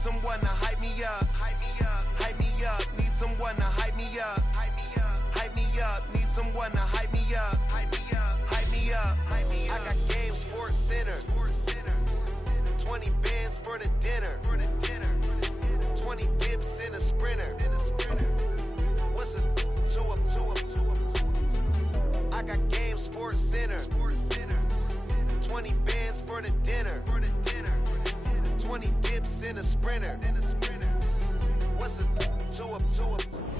someone to hype me up. Hype me up. Hype me up. Need someone to hype me up. Hype me up. Hype me up. Need someone to hype me up. Hype me up. Hype me up. Hype me up. I got game Sports Center. 20 bands for the dinner. 20 dips in a sprinter. What's a two up? I got game Sports Center. 20 bands for the dinner. 20 dips in a sprinter. What's a two up?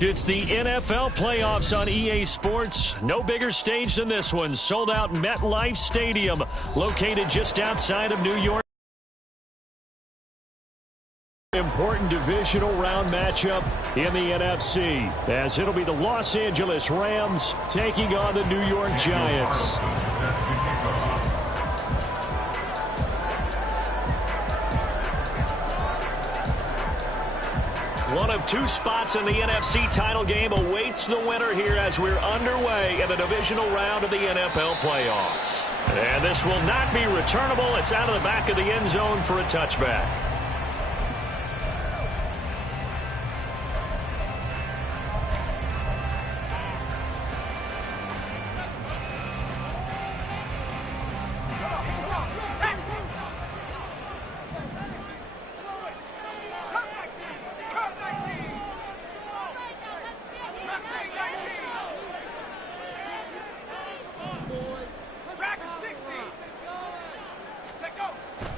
It's the NFL playoffs on EA Sports. No bigger stage than this one. Sold out MetLife Stadium, located just outside of New York. Important divisional round matchup in the NFC, as it'll be the Los Angeles Rams taking on the New York Giants. One of two spots in the NFC title game awaits the winner here as we're underway in the divisional round of the NFL playoffs. And this will not be returnable. It's out of the back of the end zone for a touchback.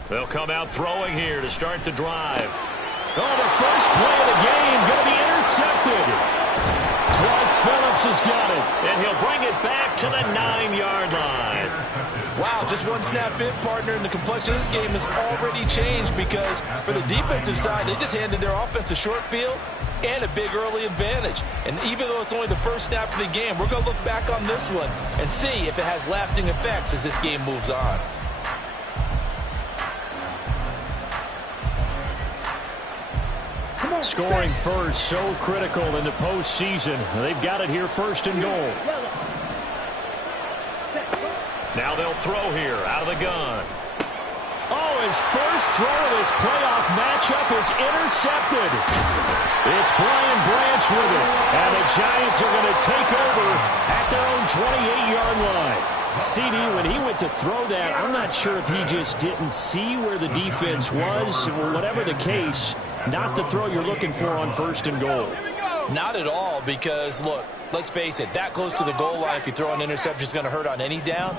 They'll come out throwing here to start the drive. Oh, the first play of the game going to be intercepted. Clark Phillips has got it, and he'll bring it back to the 9-yard line. Wow, just one snap in, partner, and the complexion of this game has already changed because for the defensive side, they just handed their offense a short field and a big early advantage. And even though it's only the first snap of the game, we're going to look back on this one and see if it has lasting effects as this game moves on. Scoring first, so critical in the postseason. They've got it here, first and goal. Now they'll throw here, out of the gun. Oh, his first throw of this playoff matchup is intercepted. It's Brian Branch with it, and the Giants are going to take over at their own 28-yard line. CD, when he went to throw that, I'm not sure if he just didn't see where the defense was. Whatever the case, not the throw you're looking for on first and goal. Not at all, because, look, let's face it, that close to the goal line, if you throw an interception, is going to hurt on any down.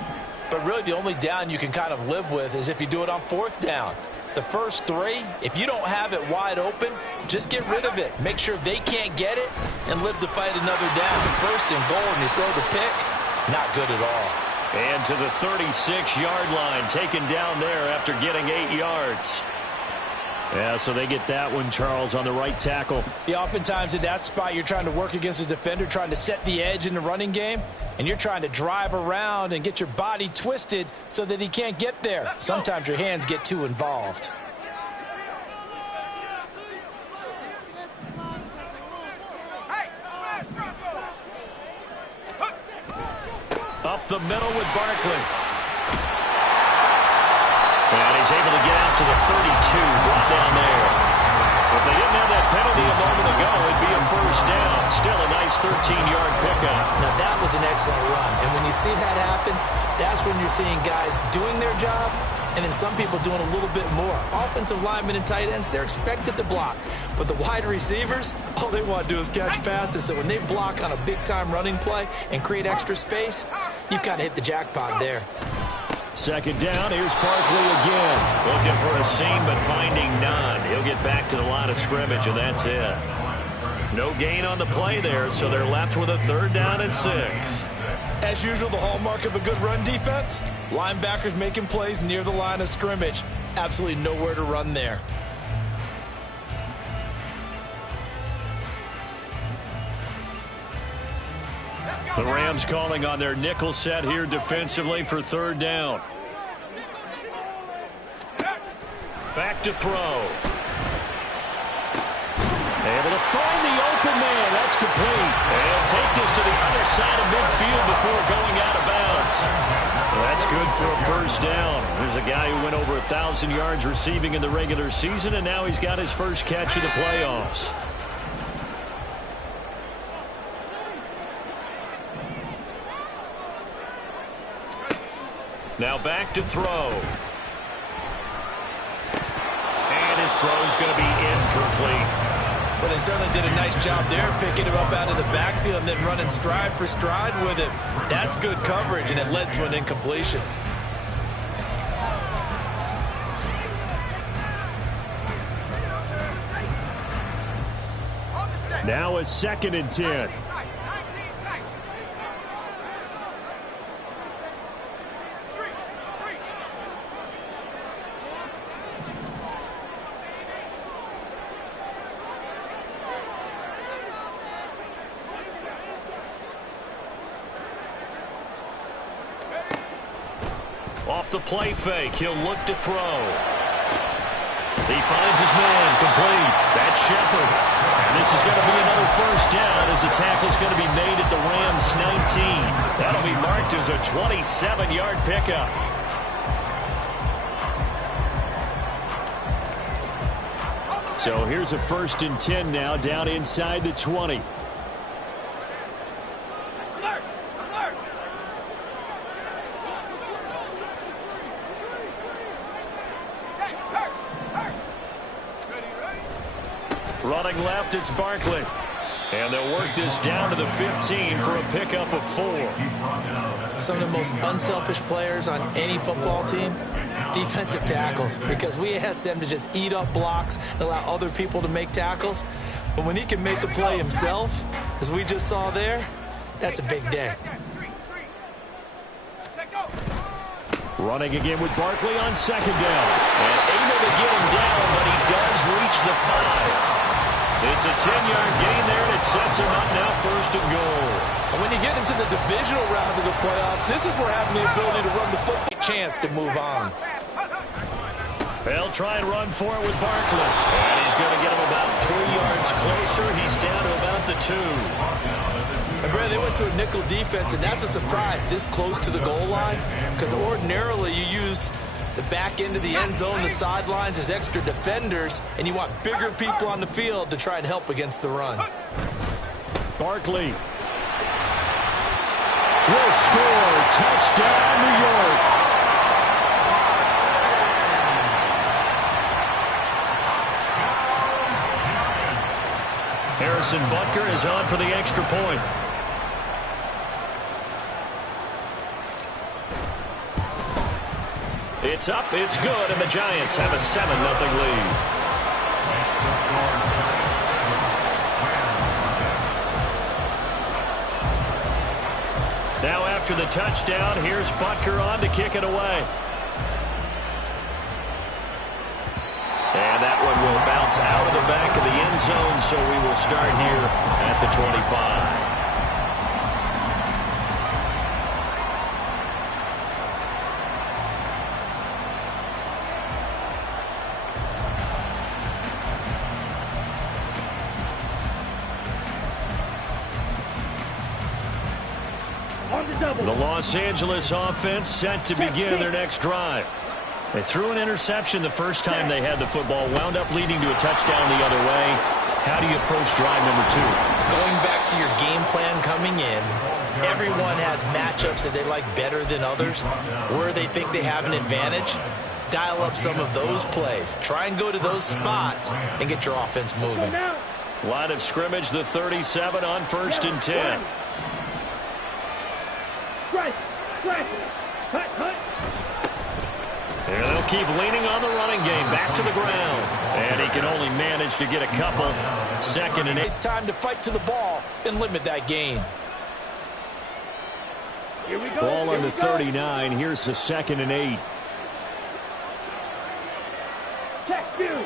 But really, the only down you can kind of live with is if you do it on fourth down. The first three, if you don't have it wide open, just get rid of it. Make sure they can't get it and live to fight another down. First and goal, and you throw the pick, not good at all. And to the 36-yard line, taken down there after getting 8 yards. Yeah, so they get that one, Charles, on the right tackle. Yeah, oftentimes in that spot, you're trying to work against a defender, trying to set the edge in the running game, and you're trying to drive around and get your body twisted so that he can't get there. Sometimes your hands get too involved. Up the middle with Barkley. And he's able to get out to the 32, brought down there. If they didn't have that penalty a moment ago, it'd be a first down. Still a nice 13-yard pickup. Now, that was an excellent run. And when you see that happen, that's when you're seeing guys doing their job and then some people doing a little bit more. Offensive linemen and tight ends, they're expected to block. But the wide receivers, all they want to do is catch passes. So when they block on a big-time running play and create extra space, you've kind of hit the jackpot there. Second down, here's Barkley again. Looking for a seam, but finding none. He'll get back to the line of scrimmage, and that's it. No gain on the play there, so they're left with a third down and 6. As usual, the hallmark of a good run defense, linebackers making plays near the line of scrimmage. Absolutely nowhere to run there. The Rams calling on their nickel set here defensively for third down. Back to throw. Able to find the open man. That's complete. And take this to the other side of midfield before going out of bounds. That's good for a first down. There's a guy who went over 1,000 yards receiving in the regular season, and now he's got his first catch of the playoffs. Now back to throw. And his throw's going to be incomplete. Well, they certainly did a nice job there, picking him up out of the backfield and then running stride for stride with him. That's good coverage, and it led to an incompletion. Now a 2nd and 10. Off the play fake, he'll look to throw. He finds his man, complete. That's Shepard. And this is going to be another first down as the tackle's going to be made at the Rams 19. That'll be marked as a 27-yard pickup. So here's a 1st and 10 now, down inside the 20. Running left, it's Barkley. And they'll work this down to the 15 for a pickup of 4. Some of the most unselfish players on any football team, defensive tackles, because we ask them to just eat up blocks and allow other people to make tackles. But when he can make a play himself, as we just saw there, that's a big day. Running again with Barkley on 2nd down. And able to get him down, but he does reach the 5. It's a 10-yard gain there, and it sets him up now 1st and goal. And when you get into the divisional round of the playoffs, this is where having the ability to run the football chance to move on. They'll try and run for it with Barkley. And he's going to get him about 3 yards closer. He's down to about the 2. And Brad, they went to a nickel defense, and that's a surprise this close to the goal line, because ordinarily you use the back end of the end zone, the sidelines as extra defenders, and you want bigger people on the field to try and help against the run. Barkley will score. Touchdown, New York. Harrison Butker is on for the extra point. It's up, it's good, and the Giants have a 7-0 lead. Now after the touchdown, here's Butker on to kick it away. And that one will bounce out of the back of the end zone, so we will start here at the 25. The Los Angeles offense set to begin their next drive. They threw an interception the first time they had the football, wound up leading to a touchdown the other way. How do you approach drive number 2? Going back to your game plan coming in, everyone has matchups that they like better than others, where they think they have an advantage. Dial up some of those plays. Try and go to those spots and get your offense moving. Line of scrimmage, the 37 on 1st and 10. And they'll keep leaning on the running game. Back to the ground. And he can only manage to get a couple. 2nd and 8. It's time to fight to the ball and limit that gain. Ball on the 39. Here's the 2nd and 8. Check you.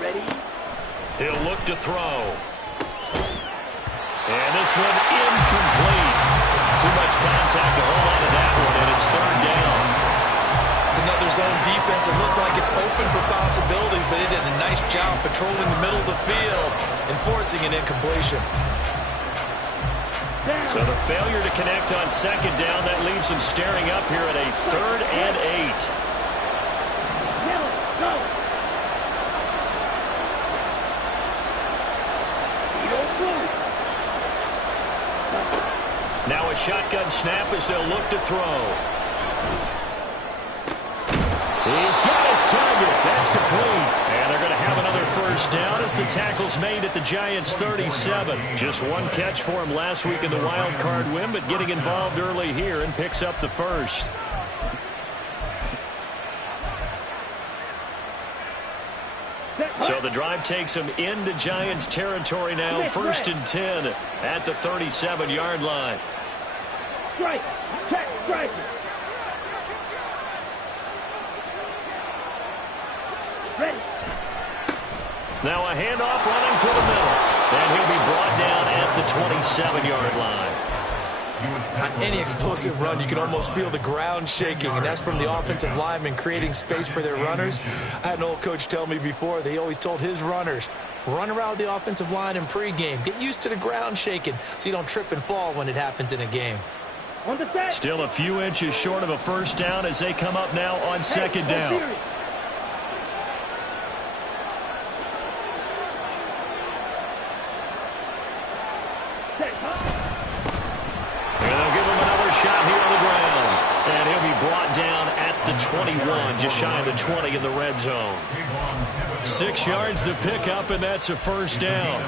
Ready? He'll look to throw. And this one incomplete. Too much contact to hold on to that one, and it's 3rd down. It's another zone defense, it looks like it's open for possibilities, but it did a nice job patrolling the middle of the field and forcing an incompletion. So the failure to connect on second down, that leaves them staring up here at a 3rd and 8. Now a shotgun snap as they'll look to throw. He's got his target. That's complete. And they're going to have another first down as the tackle's made at the Giants' 37. Just one catch for him last week in the wild card win, but getting involved early here and picks up the first. So the drive takes them into Giants territory now. 1st and 10 at the 37-yard line. Strike. Check. Strike. Ready. Now a handoff running through the middle. And he'll be brought down at the 27-yard line. On any explosive run, you can almost feel the ground shaking, and that's from the offensive linemen creating space for their runners. I had an old coach tell me before, they always told his runners, run around the offensive line in pregame. Get used to the ground shaking so you don't trip and fall when it happens in a game. Still a few inches short of a first down as they come up now on second down. Shot here on the ground, and he'll be brought down at the 21, just shy of the 20 in the red zone. 6 yards the pickup, and that's a first down.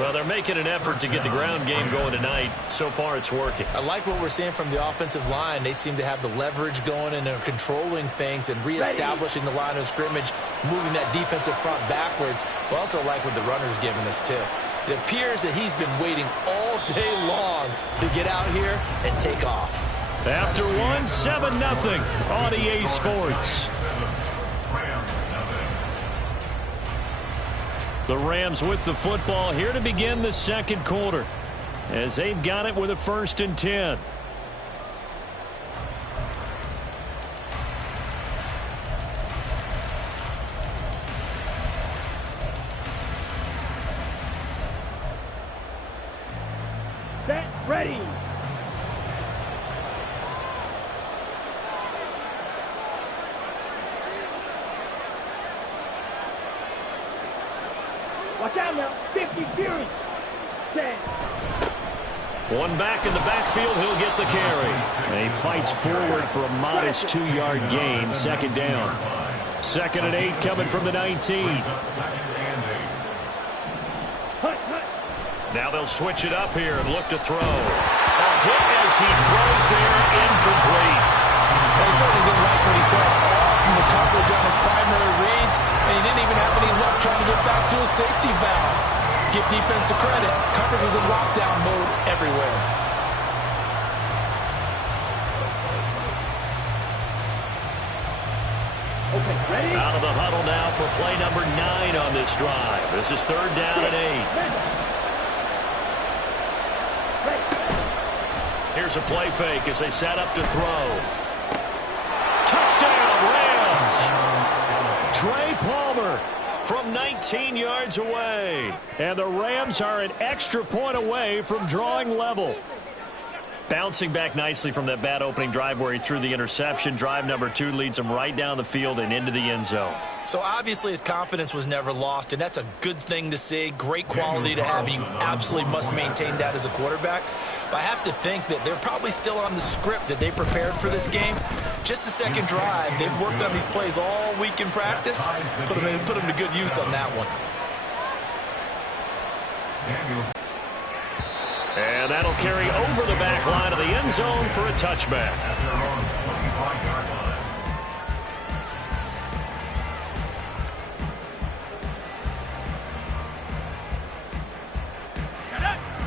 Well, they're making an effort to get the ground game going tonight. So far, it's working. I like what we're seeing from the offensive line. They seem to have the leverage going, and they're controlling things and reestablishing the line of scrimmage, moving that defensive front backwards. But also like what the runner's giving us, too. It appears that he's been waiting all day long to get out here and take off. After one, 7-0 on EA Sports. The Rams with the football here to begin the second quarter as they've got it with a 1st and 10. Ready. Watch out now. 50 Fury. 10. One back in the backfield. He'll get the carry. And he fights forward for a modest 2-yard gain. Second down. 2nd and 8 coming from the 19. Now they'll switch it up here and look to throw. A hit as he throws there, incomplete. Well, he certainly didn't like what he saw all from the coverage on his primary reads, and he didn't even have any luck trying to get back to his safety valve. Give defense a credit. Coverage was in lockdown mode everywhere. Okay, ready? Out of the huddle now for play number 9 on this drive. This is 3rd down and 8. Here's a play fake as they set up to throw. Touchdown, Rams! Trey Palmer from 19 yards away. And the Rams are an extra point away from drawing level. Bouncing back nicely from that bad opening drive where he threw the interception. Drive number 2 leads him right down the field and into the end zone. So obviously his confidence was never lost, and that's a good thing to see. Great quality to have. You absolutely must maintain that as a quarterback. But I have to think that they're probably still on the script that they prepared for this game. Just the second drive. They've worked on these plays all week in practice. Put them to good use on that one. And that'll carry over the back line of the end zone for a touchback.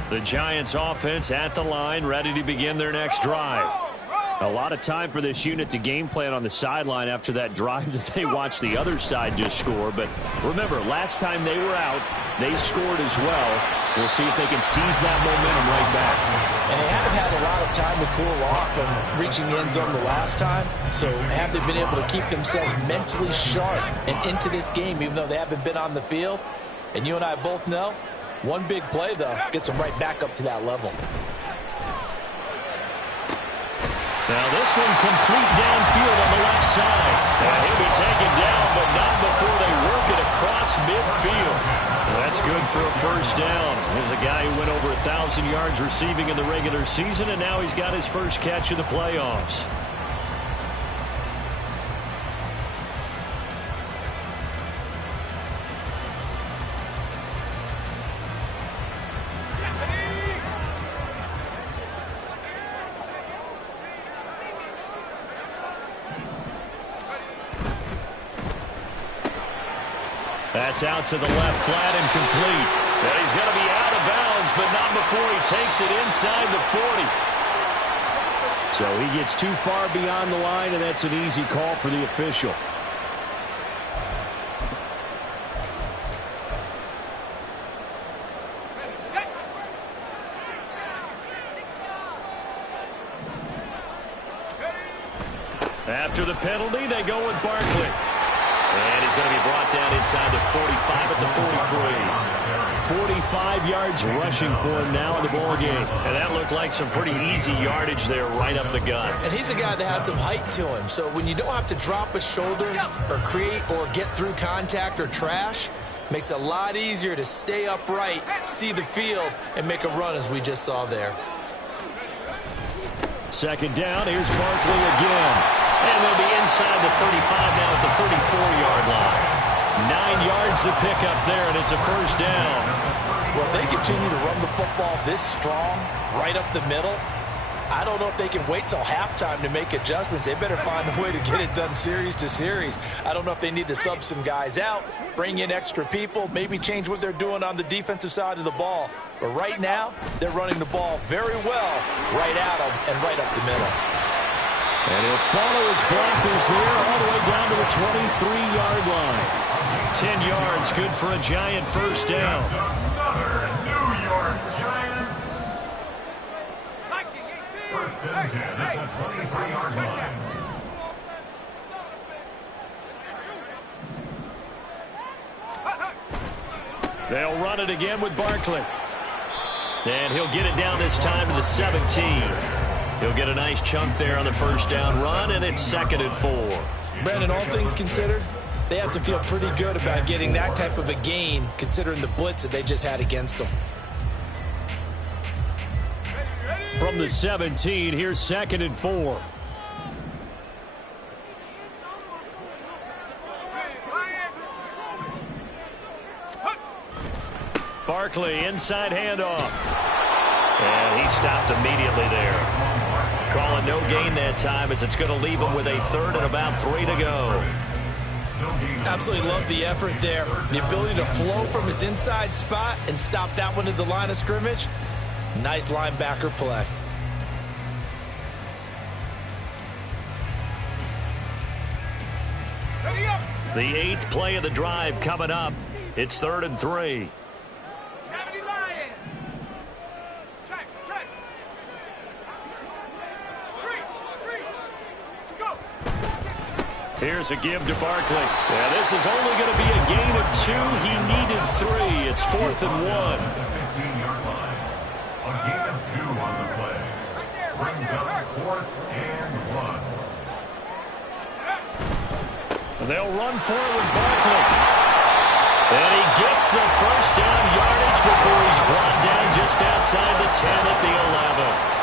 The Giants offense at the line, ready to begin their next drive. A lot of time for this unit to game plan on the sideline after that drive that they watched the other side just score. But remember, last time they were out, they scored as well. We'll see if they can seize that momentum right back. And they have had a lot of time to cool off from reaching the end zone the last time. So have they been able to keep themselves mentally sharp and into this game, even though they haven't been on the field? And you and I both know, one big play, though, gets them right back up to that level. Now this one complete downfield on the left side. And he'll be taken down, but not before they work it across midfield. That's good for a first down. Here's a guy who went over 1,000 yards receiving in the regular season, and now he's got his first catch in the playoffs. That's out to the left, flat and complete. And he's going to be out of bounds, but not before he takes it inside the 40. So he gets too far beyond the line, and that's an easy call for the official. After the penalty, they go with Barkley. And he's going to be brought down inside the 45 at the 43. 45 yards rushing for him now in the ball game. And that looked like some pretty easy yardage there right up the gut. And he's a guy that has some height to him. So when you don't have to drop a shoulder or create or get through contact or trash, makes it a lot easier to stay upright, see the field, and make a run as we just saw there. Second down, here's Barkley again. And they'll be inside the 35 now at the 34-yard line. 9 yards to pick up there, and it's a first down. Well, if they continue to run the football this strong, right up the middle, I don't know if they can wait till halftime to make adjustments. They better find a way to get it done series to series. I don't know if they need to sub some guys out, bring in extra people, maybe change what they're doing on the defensive side of the ball. But right now, they're running the ball very well right at them and right up the middle. And he'll follow his blockers there all the way down to the 23-yard line. 10 yards, good for a Giant first down. Another New York Giants. First and 10 at the 23-yard line. They'll run it again with Barkley. And he'll get it down this time to the 17. He'll get a nice chunk there on the first down run, and it's 2nd and 4. Brandon, all things considered, they have to feel pretty good about getting that type of a gain, considering the blitz that they just had against them. From the 17, here's 2nd and 4. Barkley, inside handoff. And he stopped immediately there. Calling no gain that time as it's going to leave him with a 3rd and about 3 to go. Absolutely love the effort there. The ability to flow from his inside spot and stop that one at the line of scrimmage. Nice linebacker play. The 8th play of the drive coming up. It's 3rd and 3. Here's a give to Barkley. Yeah, this is only going to be a gain of 2. He needed 3. It's 4th and 1. 15-yard line. A gain of 2 on the play. Brings up 4th and 1. They'll run forward Barkley. And he gets the first down yardage before he's brought down just outside the 10 at the 11.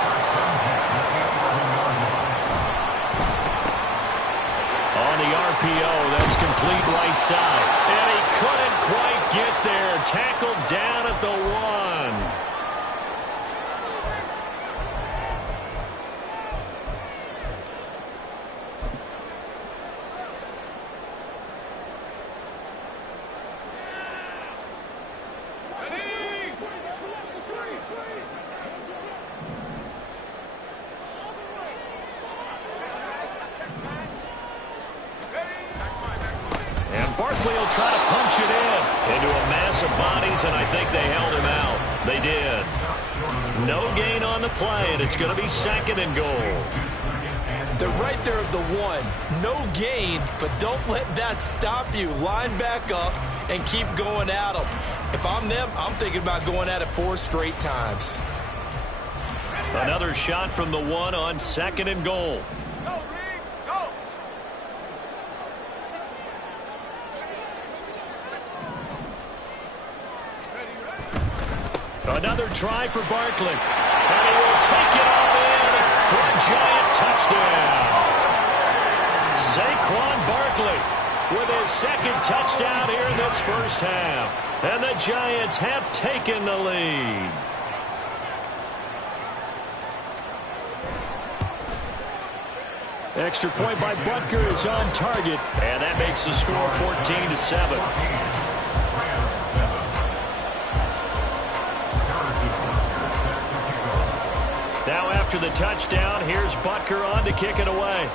On the RPO, that's complete right side. And he couldn't quite get there. Tackled down at the 1. Barkley will try to punch it in into a mass of bodies, and I think they held him out. They did. No gain on the play, and it's going to be 2nd and goal. They're right there at the 1. No gain, but don't let that stop you. Line back up and keep going at them. If I'm them, I'm thinking about going at it 4 straight times. Another shot from the 1 on 2nd and goal. Another try for Barkley. And he will take it all in for a giant touchdown. Saquon Barkley with his 2nd touchdown here in this first half. And the Giants have taken the lead. Extra point by Butker is on target. And that makes the score 14-7. Now after the touchdown, here's Butker on to kick it away.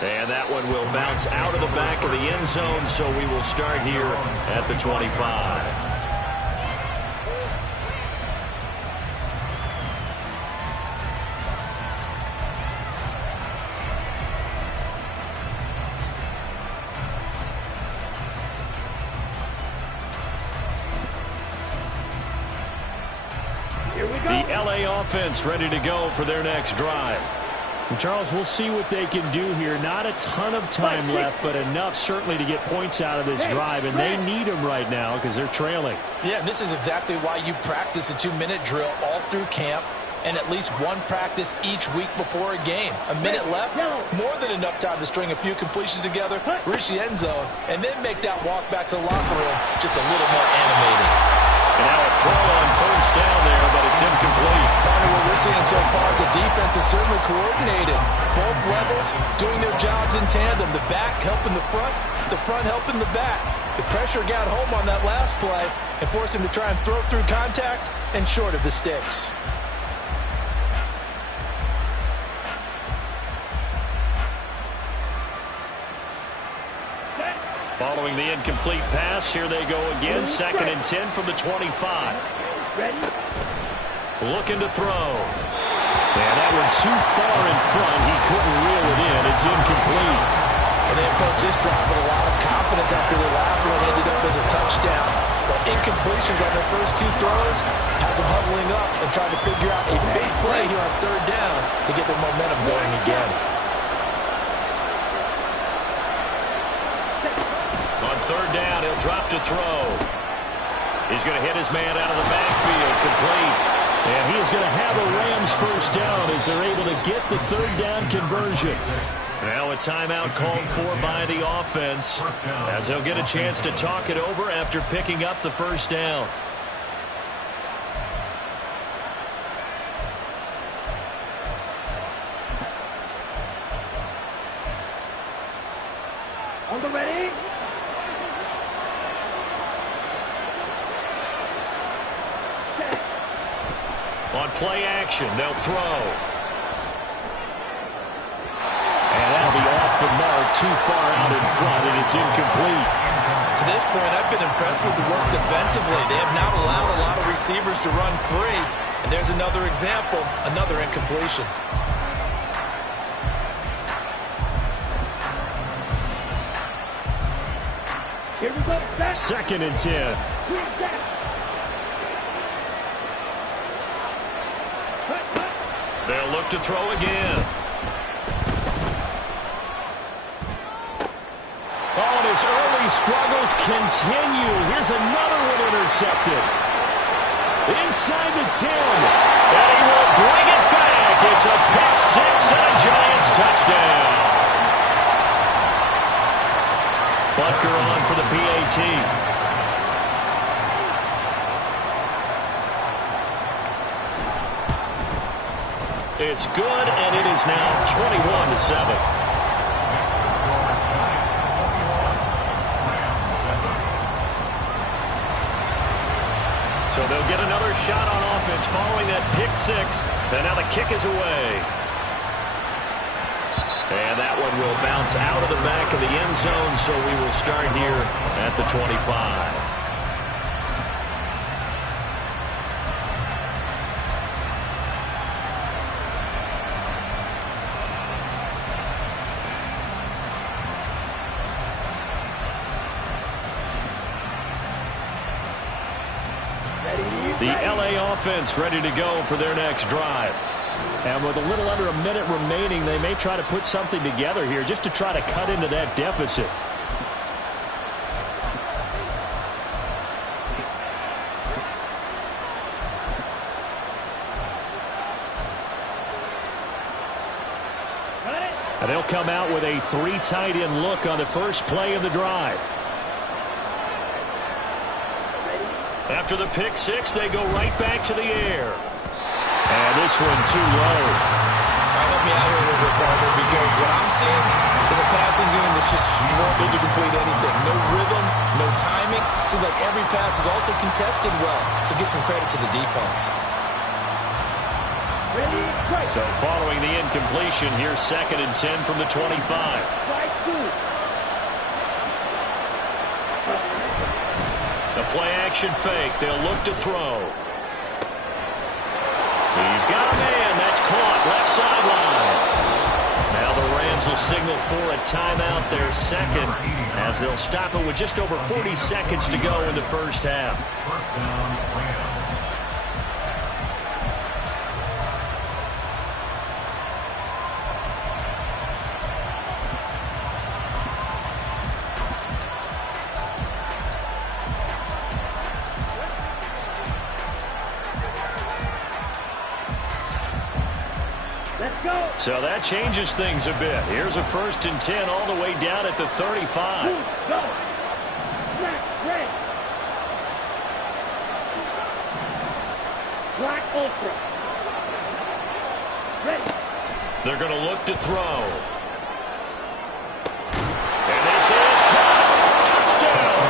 And that one will bounce out of the back of the end zone, so we will start here at the 25. The LA offense ready to go for their next drive. And Charles, we'll see what they can do here. Not a ton of time left, but enough certainly to get points out of this drive, and they need them right now because they're trailing. Yeah, and this is exactly why you practice a 2-minute drill all through camp and at least one practice each week before a game. A minute left, more than enough time to string a few completions together, reach the end zone, and then make that walk back to the locker room just a little more animated. And now a throw on first down there, but it's incomplete. Finally, what we're seeing so far is the defense is certainly coordinated. Both levels doing their jobs in tandem. The back helping the front helping the back. The pressure got home on that last play and forced him to try and throw through contact and short of the sticks. Following the incomplete pass, here they go again. 2nd and 10 from the 25. Looking to throw. And that one too far in front. He couldn't reel it in. It's incomplete. And they approach this drive with a lot of confidence after the last one ended up as a touchdown. But incompletions on their first 2 throws has them huddling up and trying to figure out a big play here on 3rd down to get their momentum going again. On 3rd down, he'll drop to throw. He's going to hit his man out of the backfield, complete. And he is going to have a Rams first down as they're able to get the 3rd down conversion. Now a timeout called for by the offense as they'll get a chance to talk it over after picking up the first down. On the ready? On play action, they'll throw. And that'll be off the mark, too far out in front, and it's incomplete. To this point, I've been impressed with the work defensively. They have not allowed a lot of receivers to run free. And there's another example, another incompletion. Here we go. 2nd and 10. They'll look to throw again. Oh, and his early struggles continue. Here's another one intercepted. Inside the 10. And he will bring it back. It's a pick 6 and a Giants touchdown. Butker on for the PAT. It's good, and it is now 21-7. So they'll get another shot on offense following that pick 6, and now the kick is away. And that one will bounce out of the back of the end zone, so we will start here at the 25. The LA offense ready to go for their next drive. And with a little under a minute remaining, they may try to put something together here just to try to cut into that deficit. And they'll come out with a 3 tight end look on the first play of the drive. After the pick six, they go right back to the air. And this one too low. Help me out here a little bit, partner, because what I'm seeing is a passing game that's just struggled to complete anything. No rhythm, no timing. Seems like every pass is also contested well. So give some credit to the defense. So following the incompletion, here's 2nd and 10 from the 25. The play action fake. They'll look to throw. He's got a man. That's caught. Left sideline. Now the Rams will signal for a timeout, their second, as they'll stop it with just over 40 seconds to go in the first half. First down, Rams. So that changes things a bit. Here's a 1st and 10 all the way down at the 35. Go. Red. Black ultra. Ready. They're going to look to throw. And this is caught. Touchdown.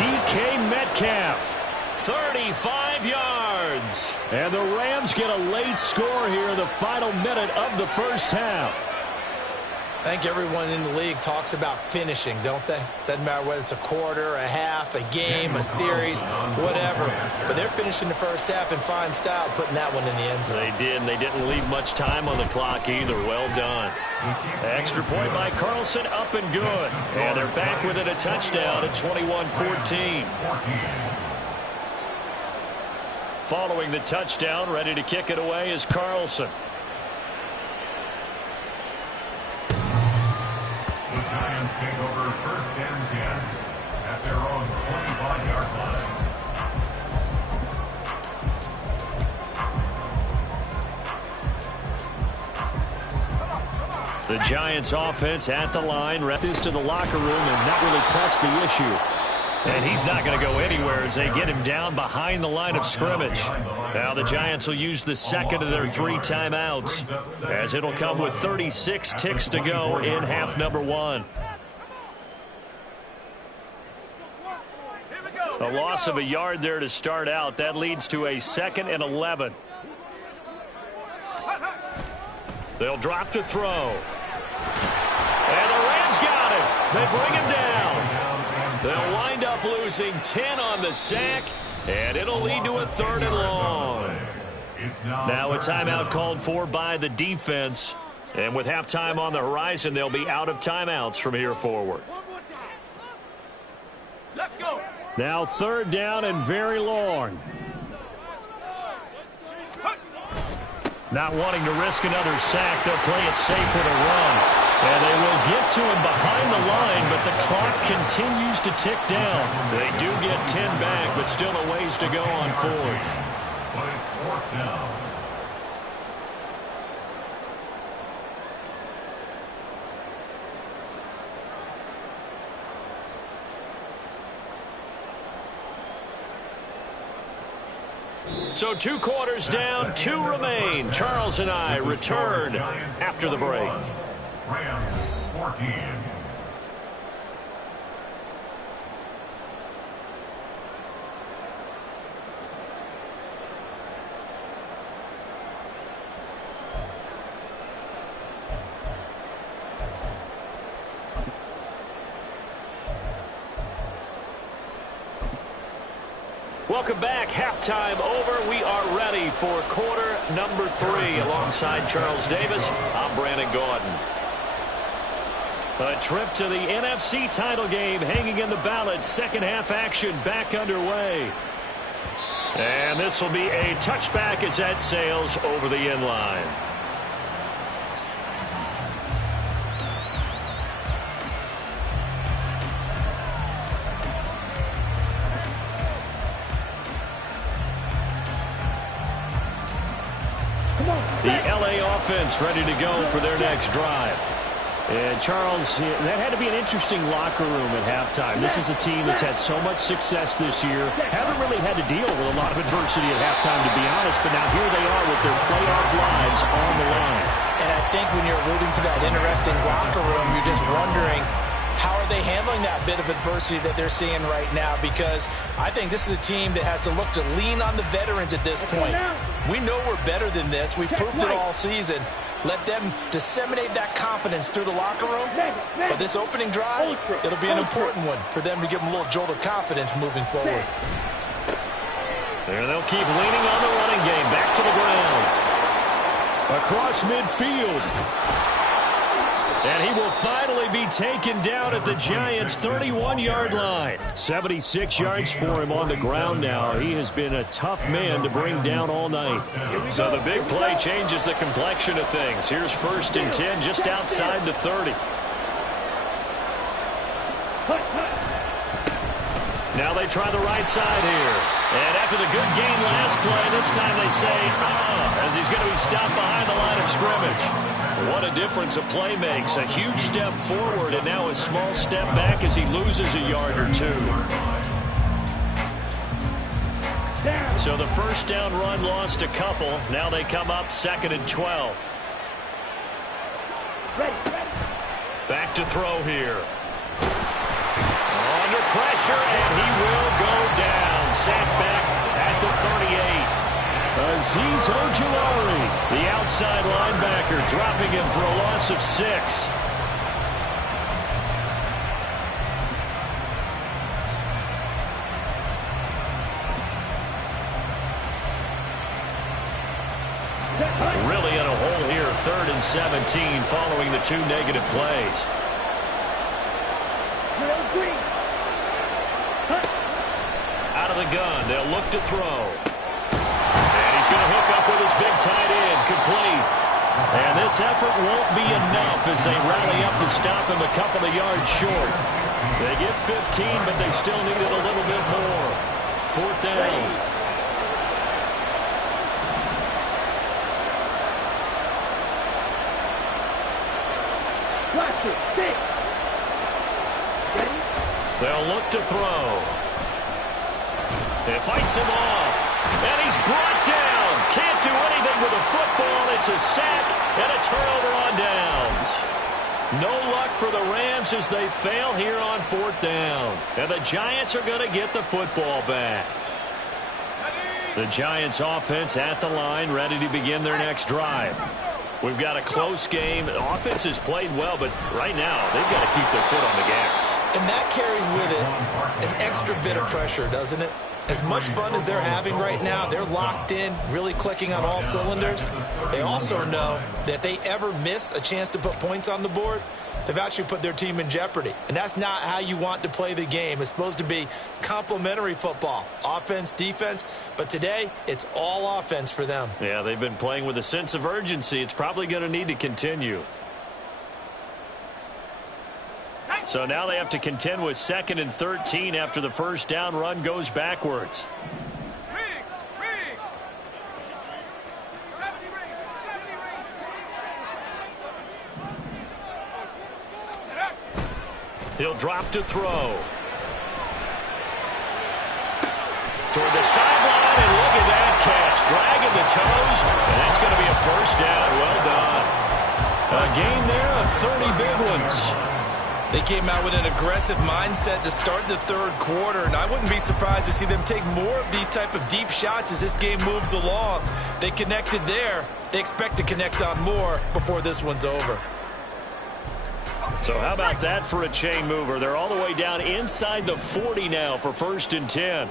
DK Metcalf. 35 yards. And the Rams get a late score here in the final minute of the first half. I think everyone in the league talks about finishing, don't they? Doesn't matter whether it's a quarter, a half, a game, a series, whatever. But they're finishing the first half in fine style, putting that one in the end zone. They did, and they didn't leave much time on the clock either. Well done. Extra point by Carlson, up and good. And they're back within a touchdown at 21-14. Following the touchdown, ready to kick it away is Carlson. The Giants take over 1st and 10 at their own 25-yard line. The Giants offense at the line. Rep this to the locker room and not really press the issue. And he's not going to go anywhere as they get him down behind the line of scrimmage. Now the Giants will use the second of their 3 timeouts, as it'll come with 36 ticks to go in half number 1. A loss of a yard there to start out. That leads to a 2nd and 11. They'll drop to throw. And the Rams got him. They bring him down. They'll wind up losing 10 on the sack, and it'll lead to a 3rd and long. Now a timeout called for by the defense, and with halftime on the horizon, they'll be out of timeouts from here forward. Let's go. Now 3rd down and very long. Not wanting to risk another sack, they'll play it safe with a run. And they will get to him behind the line, but the clock continues to tick down. They do get 10 back, but still a ways to go on 4th. But it's 4th down. So 2 quarters down, 2 remain. Charles and I return after the break. Rams 14. Welcome back. Halftime over. We are ready for quarter number 3. Alongside Charles Davis, I'm Brandon Gaudin. A trip to the NFC title game hanging in the balance. Second half action back underway. And this will be a touchback as that sails over the end line. The LA offense ready to go for their next drive. And Charles, that had to be an interesting locker room at halftime. This is a team that's had so much success this year. Haven't really had to deal with a lot of adversity at halftime, to be honest. But now here they are with their playoff lives on the line. And I think when you're alluding to that interesting locker room, you're just wondering, how are they handling that bit of adversity that they're seeing right now? Because I think this is a team that has to look to lean on the veterans at this point. We know we're better than this. We've proved it all season. Let them disseminate that confidence through the locker room. But this opening drive, it'll be an important one for them to give them a little jolt of confidence moving forward. There they'll keep leaning on the running game. Back to the ground. Across midfield. And he will finally be taken down at the Giants' 31-yard line. 76 yards for him on the ground now. He has been a tough man to bring down all night. So the big play changes the complexion of things. Here's 1st and 10 just outside the 30. Now they try the right side here. And after the good game last play, this time they say, as he's going to be stopped behind the line of scrimmage. What a difference a play makes. A huge step forward and now a small step back as he loses a yard or two. So the first down run lost a couple. Now they come up 2nd and 12. Back to throw here. Under pressure, and he will go down. Sacked back at the 38. Azeez Ojulari, the outside linebacker, dropping him for a loss of 6. Really in a hole here, 3rd and 17, following the 2 negative plays. Out of the gun, they'll look to throw. He's going to hook up with his big tight end, complete. And this effort won't be enough as they rally up to stop him a couple of yards short. They get 15, but they still needed a little bit more. 4th down. They'll look to throw. It fights him off. And he's brought down. Can't do anything with a football. It's a sack and a turnover on downs. No luck for the Rams as they fail here on 4th down. And the Giants are going to get the football back. The Giants offense at the line, ready to begin their next drive. We've got a close game. The offense has played well, but right now they've got to keep their foot on the gas. And that carries with it an extra bit of pressure, doesn't it? As much fun as they're having right now, they're locked in, really clicking on all cylinders. They also know that if they ever miss a chance to put points on the board, they've actually put their team in jeopardy. And that's not how you want to play the game. It's supposed to be complementary football, offense, defense. But today, it's all offense for them. Yeah, they've been playing with a sense of urgency. It's probably going to need to continue. So now they have to contend with 2nd and 13 after the first down run goes backwards. He'll drop to throw. Toward the sideline, and look at that catch. Dragging the toes, and that's going to be a first down. Well done. A gain there of 30 big ones. They came out with an aggressive mindset to start the 3rd quarter, and I wouldn't be surprised to see them take more of these type of deep shots as this game moves along. They connected there. They expect to connect on more before this one's over. So how about that for a chain mover? They're all the way down inside the 40 now for 1st and 10.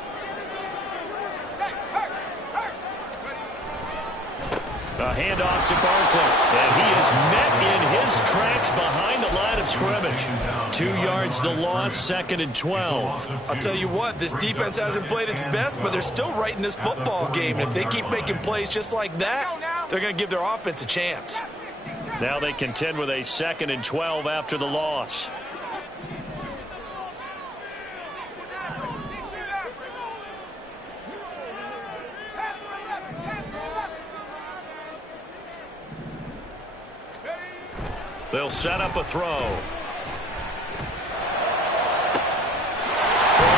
A handoff to Barkley, and he is met in his tracks behind the line of scrimmage. 2 yards the loss, 2nd and 12. I'll tell you what, this defense hasn't played its best, but they're still right in this football game. And if they keep making plays just like that, they're going to give their offense a chance. Now they contend with a 2nd and 12 after the loss. They'll set up a throw. Throw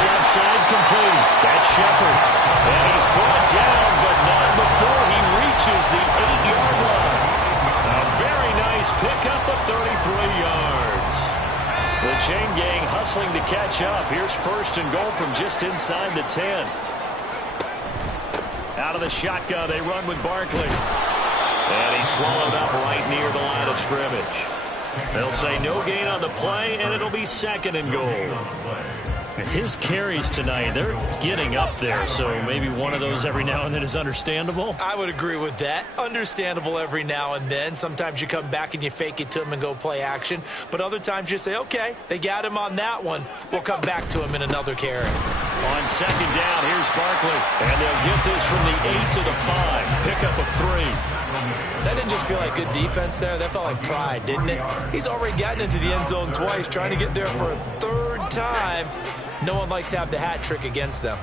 left side complete. That's Shepard. And he's brought down, but not before he reaches the 8-yard line. A very nice pickup of 33 yards. The chain gang hustling to catch up. Here's 1st and goal from just inside the 10. Out of the shotgun, they run with Barkley. And he's swallowed up right near the line of scrimmage. They'll say no gain on the play, and it'll be 2nd and goal. His carries tonight, they're getting up there, so maybe one of those every now and then is understandable. I would agree with that. Understandable every now and then. Sometimes you come back and you fake it to him and go play action. But other times you say, okay, they got him on that one. We'll come back to him in another carry. On 2nd down, here's Barkley. And they'll get this from the 8 to the 5. Pickup of 3. That didn't just feel like good defense there. That felt like pride, didn't it? He's already gotten into the end zone twice, trying to get there for a 3rd time. No one likes to have the hat trick against them.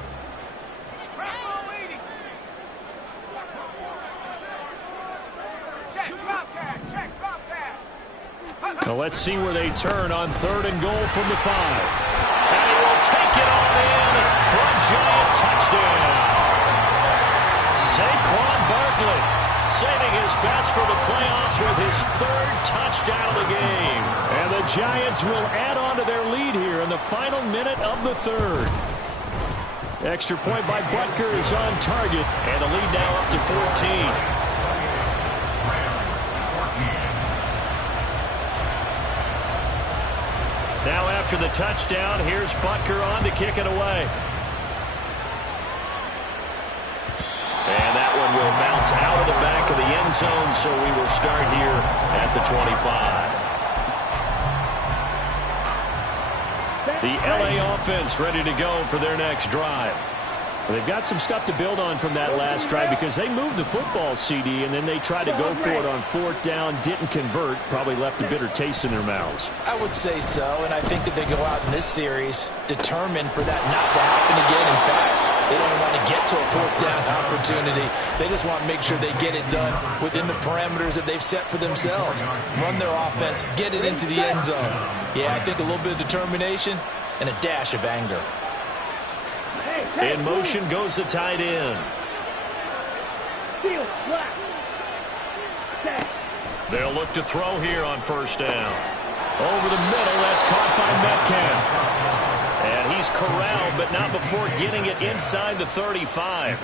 Now let's see where they turn on 3rd and goal from the 5. And he will take it on in for a giant touchdown. Saquon Barkley saving his best for the playoffs with his 3rd touchdown of the game. And the Giants will add on to their lead here in the final minute of the 3rd. Extra point by Butker is on target, and the lead now up to 14. Now after the touchdown, here's Butker on to kick it away. And that one will bounce out of the back of the end zone, so we will start here at the 25. The LA offense ready to go for their next drive. Well, they've got some stuff to build on from that last drive because they moved the football, CD, and then they tried to go for it on 4th down, didn't convert, probably left a bitter taste in their mouths. I would say so, and I think that they go out in this series determined for that not to happen again. In fact, they don't want to get to a 4th down opportunity. They just want to make sure they get it done within the parameters that they've set for themselves. Run their offense, get it into the end zone. Yeah, I think a little bit of determination and a dash of anger. In motion goes the tight end. They'll look to throw here on 1st down. Over the middle, that's caught by Metcalf. And he's corralled, but not before getting it inside the 35.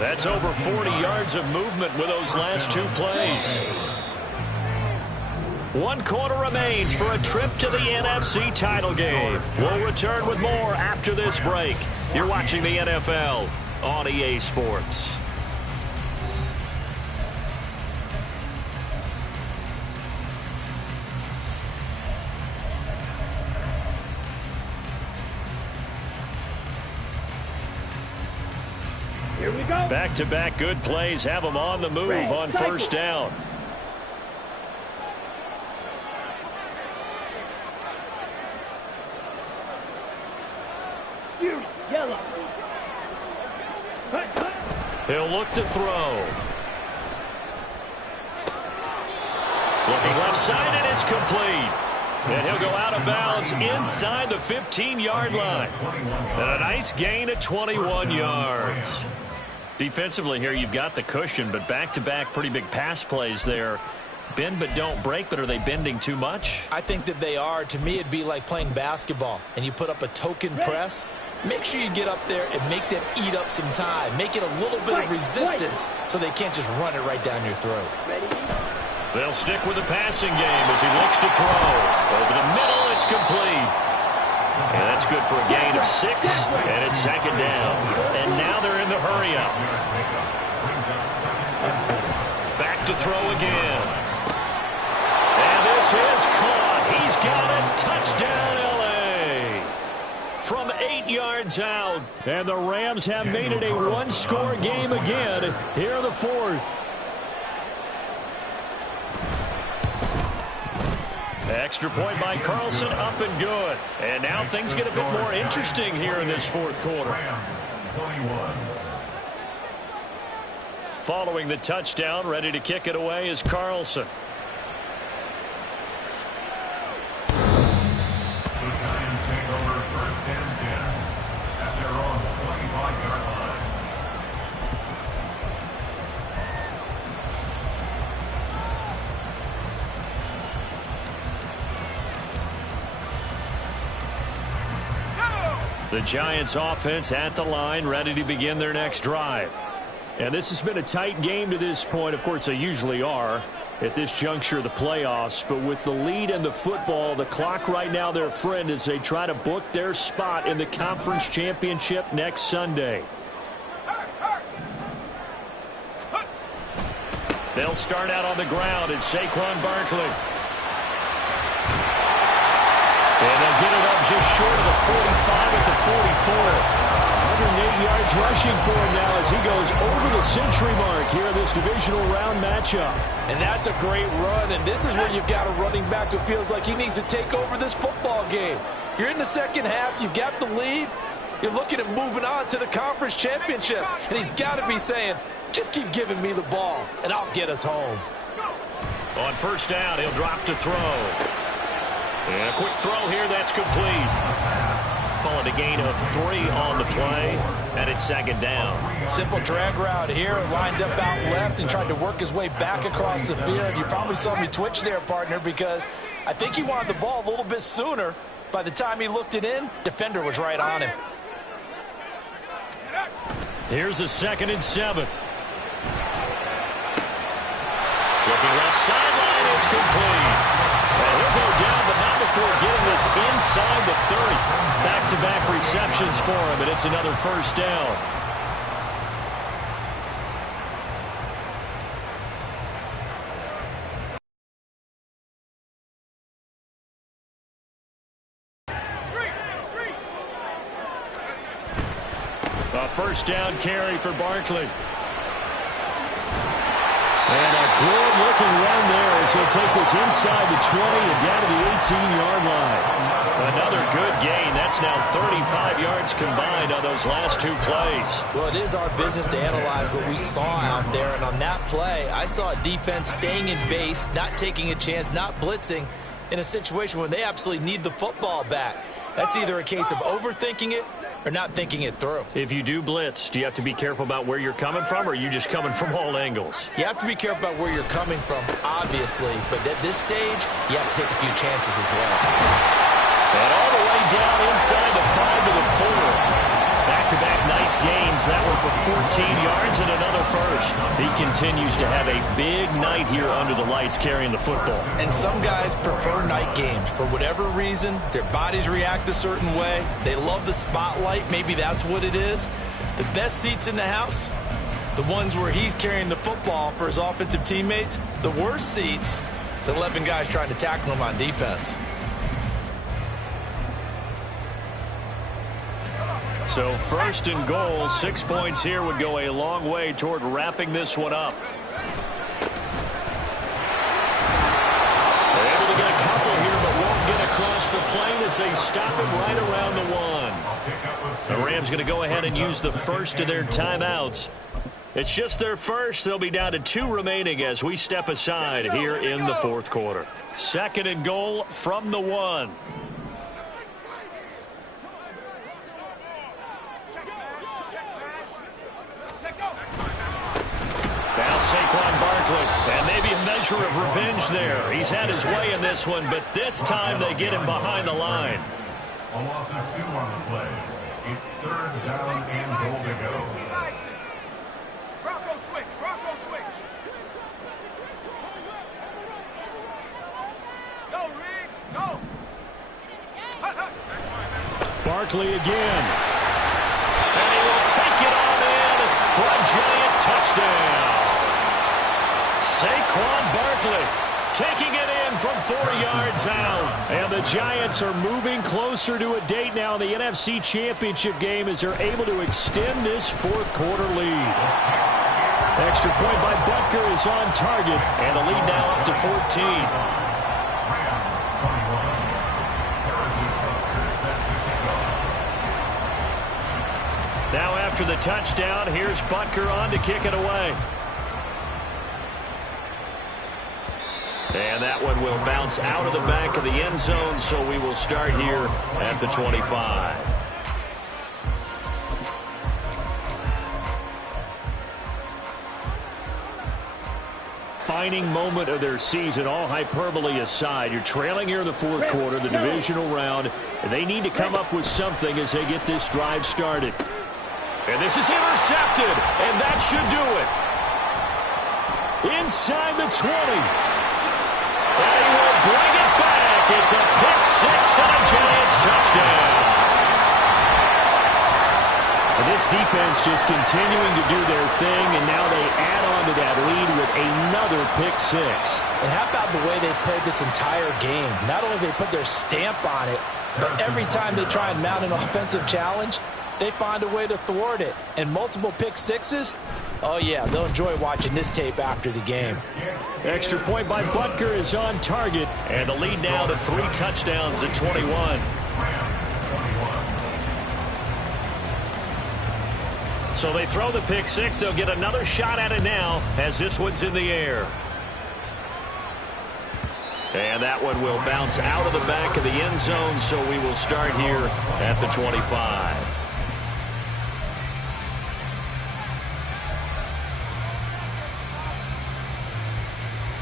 That's over 40 yards of movement with those last 2 plays. 1 quarter remains for a trip to the NFC title game. We'll return with more after this break. You're watching the NFL on EA Sports. Here we go. Back-to-back good plays have them on the move on 1st down. Yellow. He'll look to throw. Looking left side, and it's complete. And he'll go out of bounds inside the 15-yard line. And a nice gain of 21 yards. Defensively here, you've got the cushion, but back-to-back pretty big pass plays there. Bend but don't break, but are they bending too much? I think that they are. To me, it'd be like playing basketball, and you put up a token press. Make sure you get up there and make them eat up some time. Make it a little bit of resistance so they can't just run it right down your throat. They'll stick with the passing game as he looks to throw. Over the middle, it's complete. And that's good for a gain of 6, and it's 2nd down. And now they're in the hurry-up. Back back to throw again. And this is caught. He's got it. Touchdown, L.A. From 8 yards out. And the Rams have made it a one-score game again here in the fourth. Extra point by Carlson, up and good. And now things get a bit more interesting here in this fourth quarter. Following the touchdown, ready to kick it away is Carlson. The Giants take over first and 10 at their own 25-yard line. The Giants offense at the line, ready to begin their next drive. And this has been a tight game to this point. Of course, they usually are at this juncture of the playoffs. But with the lead in the football, the clock right now their friend as they try to book their spot in the conference championship next Sunday. They'll start out on the ground. It's Saquon Barkley. And they'll get it up just short of the 45 at the 44. 108 yards rushing for him now as he goes over the century mark here in this divisional round matchup. And that's a great run, and this is where you've got a running back who feels like he needs to take over this football game. You're in the second half, you've got the lead, you're looking at moving on to the conference championship, and he's got to be saying, just keep giving me the ball, and I'll get us home. On first down, he'll drop to throw. And a quick throw here, that's complete. Call it a gain of 3 on the play, and it's second down. Simple drag route here, lined up out left and tried to work his way back across the field. You probably saw me twitch there, partner, because I think he wanted the ball a little bit sooner. By the time he looked it in, defender was right on him. Here's a 2nd and 7. Looking left sideline, it's complete. And he'll go down, but not before getting this inside the 30. Back-to-back receptions for him, and it's another first down. A first down carry for Barkley. And a good-looking run there as he'll take this inside the 20 and down to the 18-yard line. Another good gain. That's now 35 yards combined on those last 2 plays. Well, it is our business to analyze what we saw out there. And on that play, I saw a defense staying in base, not taking a chance, not blitzing in a situation where they absolutely need the football back. That's either a case of overthinking it or not thinking it through. If you do blitz, do you have to be careful about where you're coming from, or are you just coming from all angles? You have to be careful about where you're coming from, obviously. But at this stage, you have to take a few chances as well. And all the way down inside the 5 to the 4. Back-to-back nice gains. That one for 14 yards and another first. He continues to have a big night here under the lights carrying the football. And some guys prefer night games. For whatever reason, their bodies react a certain way. They love the spotlight. Maybe that's what it is. The best seats in the house, the ones where he's carrying the football for his offensive teammates. The worst seats, the 11 guys trying to tackle him on defense. So first and goal, 6 points here would go a long way toward wrapping this one up. They're able to get a couple here, but won't get across the plane as they stop him right around the 1. The Rams going to go ahead and use the first of their timeouts. It's just their first. They'll be down to 2 remaining as we step aside here in the fourth quarter. 2nd and goal from the 1. Now Saquon Barkley, and maybe a measure of revenge there. He's had his way in this one, but this time they get him behind the line. A loss of 2 on the play. It's 3rd down and goal to go. Rocco switch, Rocco switch. Go, Rick, go. Barkley again. And he will take it on in for a giant touchdown. Saquon Barkley taking it in from 4 yards out. And the Giants are moving closer to a date now in the NFC Championship game as they're able to extend this fourth quarter lead. Extra point by Butker is on target, and the lead now up to 14. Now after the touchdown, here's Butker on to kick it away. And that one will bounce out of the back of the end zone, so we will start here at the 25. Defining moment of their season, all hyperbole aside. You're trailing here in the fourth quarter, the divisional round, and they need to come up with something as they get this drive started. And this is intercepted, and that should do it. Inside the 20. And he will bring it back. It's a pick-6 and a Giants touchdown. And this defense just continuing to do their thing, and now they add on to that lead with another pick-6. And how about the way they've played this entire game? Not only do they put their stamp on it, but every time they try and mount an offensive challenge, they find a way to thwart it. And multiple pick-6s, oh yeah, they'll enjoy watching this tape after the game. Extra point by Butker is on target, and the lead now to 3 touchdowns at 21. So they throw the pick-6. They'll get another shot at it now as this one's in the air. And that one will bounce out of the back of the end zone, so we will start here at the 25.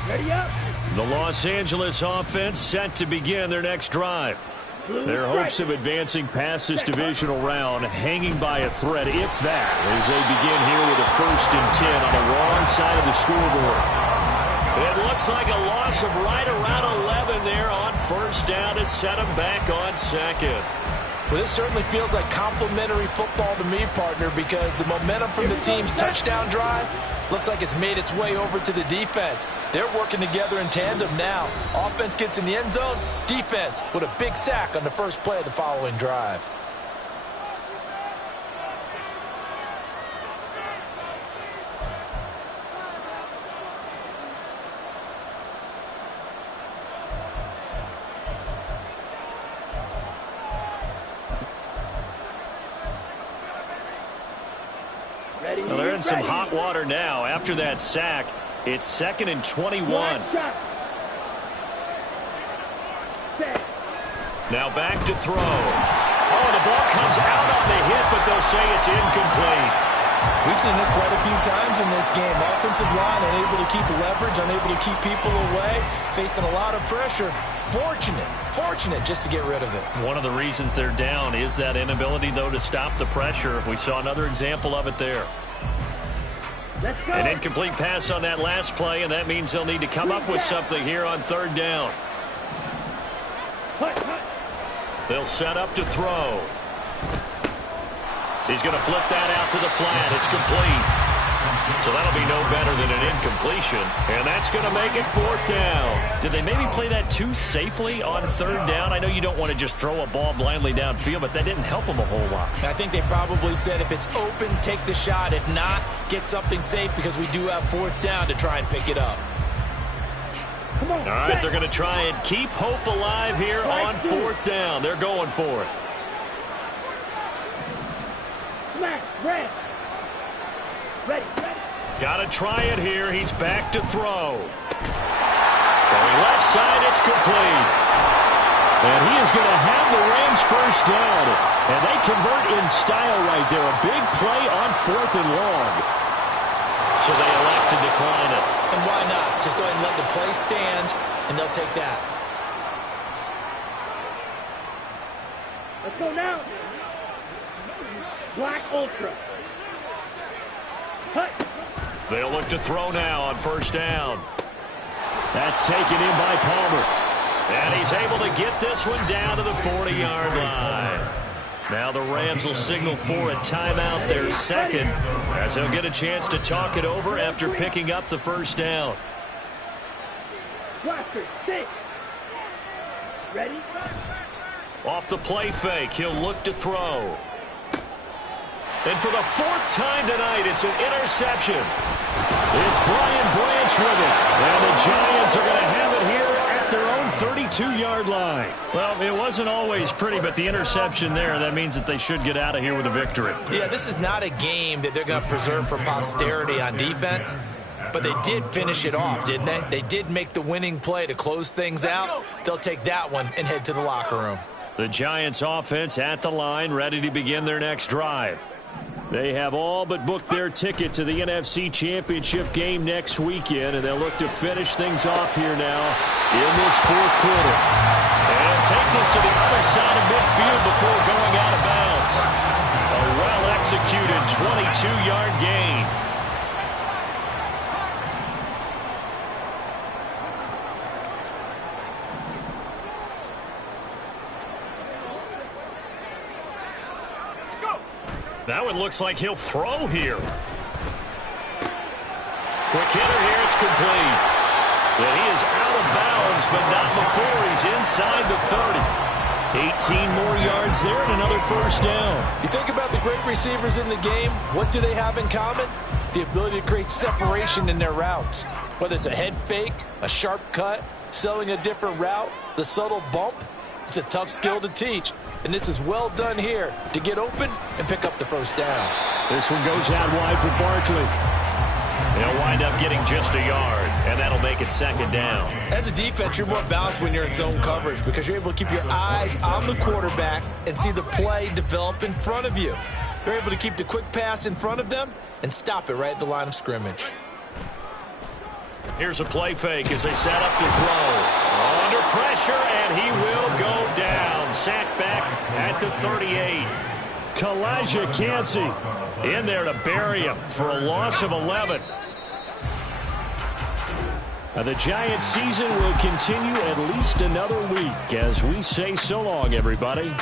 Ready up. The Los Angeles offense set to begin their next drive. Their hopes of advancing past this divisional round hanging by a thread, if that, as they begin here with a 1st and 10 on the wrong side of the scoreboard. It looks like a loss of right around 11 there on 1st down to set them back on 2nd. Well, this certainly feels like complimentary football to me, partner, because the momentum from the team's touchdown drive looks like it's made its way over to the defense. They're working together in tandem now. Offense gets in the end zone. Defense with a big sack on the first play of the following drive. Well, they're in some hot water now. After that sack, it's 2nd and 21. Now back to throw. Oh, the ball comes out on the hit, but they'll say it's incomplete. We've seen this quite a few times in this game. Offensive line unable to keep leverage, unable to keep people away, facing a lot of pressure. Fortunate just to get rid of it. One of the reasons they're down is that inability, though, to stop the pressure. We saw another example of it there. Let's go. An incomplete pass on that last play, and that means they'll need to come up with something here on 3rd down. They'll set up to throw. He's going to flip that out to the flat. It's complete. So that'll be no better than an incompletion. And that's going to make it 4th down. Did they maybe play that too safely on 3rd down? I know you don't want to just throw a ball blindly downfield, but that didn't help them a whole lot. I think they probably said if it's open, take the shot. If not, get something safe because we do have 4th down to try and pick it up. Come on, all right, they're going to try and keep hope alive here on 4th down. They're going for it. Smash, red. Ready. Got to try it here. He's back to throw. Throwing left side, it's complete. And he is going to have the Rams 1st down. And they convert in style right there. A big play on 4th and long. So they elect to decline it. And why not? Just go ahead and let the play stand, and they'll take that. Let's go now. Black Ultra. Cut. They'll look to throw now on 1st down. That's taken in by Palmer. And he's able to get this one down to the 40-yard line. Now the Rams will signal for a timeout, their 2nd, as they'll get a chance to talk it over after picking up the 1st down. Blaster, 6. Ready? Off the play fake, he'll look to throw. And for the 4th time tonight, it's an interception. It's Brian Branch with it. And the Giants are going to have it here at their own 32-yard line. Well, it wasn't always pretty, but the interception there, that means that they should get out of here with a victory. Yeah, this is not a game that they're going to preserve for posterity on defense. But they did finish it off, didn't they? They did make the winning play to close things out. They'll take that one and head to the locker room. The Giants offense at the line, ready to begin their next drive. They have all but booked their ticket to the NFC Championship game next weekend, and they'll look to finish things off here now in this 4th quarter. And take this to the other side of midfield before going out of bounds. A well-executed 22-yard gain. That one looks like he'll throw here. Quick hitter here, it's complete. And he is out of bounds, but not before he's inside the 30. 18 more yards there and another first down. You think about the great receivers in the game, what do they have in common? The ability to create separation in their routes. Whether it's a head fake, a sharp cut, selling a different route, the subtle bump. It's a tough skill to teach, and this is well done here to get open and pick up the first down. This one goes out wide for Barkley. They'll wind up getting just a yard, and that'll make it 2nd down. As a defense, you're more balanced when you're in zone coverage because you're able to keep your eyes on the quarterback and see the play develop in front of you. They're able to keep the quick pass in front of them and stop it right at the line of scrimmage. Here's a play fake as they set up to throw. Under pressure, and he will go down. Sacked back at the 38. Kalijah Cansey in there to bury him for a loss of 11. Now the Giants season will continue at least another week as we say so long, everybody.